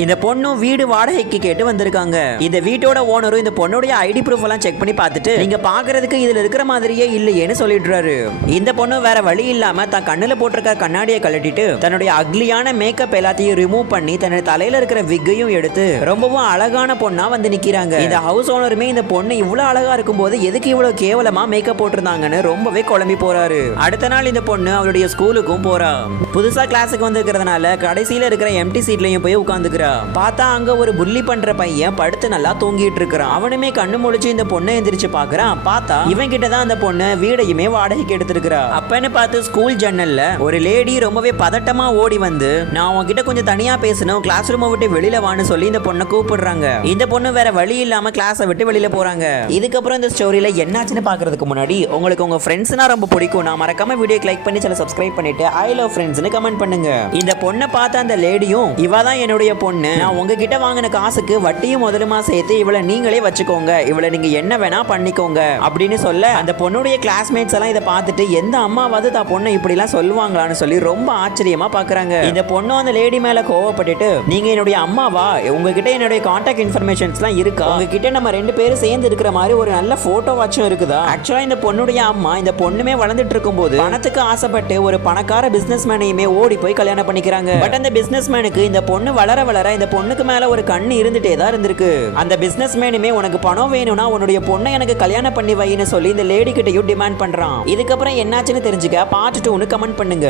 இந்த பொண்ணும் வீடு வாடகைக்கு கேட்டு வந்திருக்காங்க. இந்த வீட்டோட ஓனரும் இந்த பொண்ணுடைய ஐடி ப்ரூஃப் எல்லாம் செக் பண்ணி பார்த்துட்டு நீங்க பாக்குறதுக்கு இதுல இருக்கிற மாதிரியே இல்லையேன்னு சொல்லிடுறாரு. இந்த பொண்ணு வேற வழி இல்லாம தான் கண்ணுல போட்டிருக்க கண்ணாடியை கழட்டிட்டு தன்னுடைய அக்லியான மேக்கப் எல்லாத்தையும் ரிமூவ் பண்ணி தன்னுடைய தலையில இருக்கிற விக்கையும் எடுத்து ரொம்பவும் அழகான பொண்ணா வந்து நிக்கிறாங்க. இந்த ஹவுஸ் ஓனருமே இந்த பொண்ணு இவ்வளவு அழகா இருக்கும் போது எதுக்கு இவ்வளவு கேவலமா மேக்கப் போட்டிருந்தாங்கன்னு ரொம்பவே குழம்பி போறாரு. அடுத்த நாள் இந்த பொண்ணு அவருடைய ஸ்கூலுக்கும் போறா. புதுசா கிளாஸுக்கு வந்திருக்கிறதுனால கடைசியில இருக்கிற எம்டி சீட்லயும் போய் உட்கார்ந்து பார்த்தா அங்க ஒரு புள்ளி பண்ற பையன் படுத்து நல்லா தூங்கிட்டு இருக்கிறான். அவனுமே கண்ணு முழிச்சு இந்த பொண்ணை எந்திரிச்சு பாக்குறான். பார்த்தா இவன் கிட்டதான் அந்த பொண்ணு வீடையுமே வாடகைக்கு எடுத்திருக்கிறா. அப்பன்னு பார்த்து ஸ்கூல் ஜன்னல்ல ஒரு லேடி ரொம்பவே பதட்டமா ஓடி வந்து நான் உன்கிட்ட கொஞ்சம் தனியா பேசணும், கிளாஸ் ரூமை விட்டு வெளியில வான்னு சொல்லி இந்த பொண்ணை கூப்பிடுறாங்க. இந்த பொண்ணு வேற வழி இல்லாம கிளாஸை விட்டு வெளியில போறாங்க. இதுக்கப்புறம் இந்த ஸ்டோரியில என்னாச்சுன்னு பாக்குறதுக்கு முன்னாடி உங்களுக்கு உங்க ஃப்ரெண்ட்ஸ்னா ரொம்ப பிடிக்கும், நான் மறக்காம வீடியோக்கு லைக் பண்ணி சில சப்ஸ்கிரைப் பண்ணிட்டு ஐ லவ் ஃப்ரெண்ட்ஸ்னு கமெண்ட் பண்ணுங்க. இந்த பொண்ணை பார்த்த அந்த லேடியும் இவதான் என்னுடைய பொண்ணு, நான் உங்ககிட்ட வாங்கின காசுக்கு வட்டியும் முதலுமா சேர்த்து இவளை நீங்களே வச்சுக்கோங்க, இவளை நீங்க என்ன வேணா பண்ணிக்கோங்க அப்படின்னு சொல்ல அந்த பொண்ணுடைய கிளாஸ்மேட்ஸ் எல்லாம் இதை பார்த்துட்டு எந்த அம்மாவாவது தான் பொண்ணை இப்படி எல்லாம் சொல்லுவாங்களான்னு சொல்லி ரொம்ப ஆச்சரியமா பாக்குறாங்க. இந்த பொண்ணு அந்த லேடி மேல கோவப்பட்டுட்டு நீங்க என்னுடைய அம்மாவா, உங்ககிட்ட என்னுடைய கான்டாக்ட் இன்ஃபர்மேஷன்ஸ் எல்லாம் இருக்கா, உங்ககிட்ட நம்ம ரெண்டு பேரும் சேர்ந்து இருக்கிற மாதிரி ஒரு நல்ல போட்டோ வாட்சும் இருக்குதா. ஆக்சுவலா இந்த பொண்ணுடைய அம்மா இந்த பொண்ணுமே வளர்ந்துட்டு இருக்கும் போது பணத்துக்கு ஆசைப்பட்டு ஒரு பணக்கார பிசினஸ் மேனையுமே ஓடி போய் கல்யாணம் பண்ணிக்கிறாங்க. பட் அந்த பிசினஸ் மேனுக்கு இந்த பொண்ணு வளர வளர இந்த பொண்ணுக்கு மேல ஒரு கண்ணு இருந்துட்டே தான் இருந்திருக்கு. அந்த பிசினஸ் மேனுமே உனக்கு பணம் வேணும்னா உன்னுடைய பொண்ணை எனக்கு கல்யாணம் பண்ணி வைன்னு சொல்லி இந்த லேடி கிட்டயும் டிமாண்ட் பண்றான். இதுக்கப்புறம் என்னாச்சுன்னு தெரிஞ்சுக்க பார்ட் 2ன்னு கமெண்ட் பண்ணுங்க.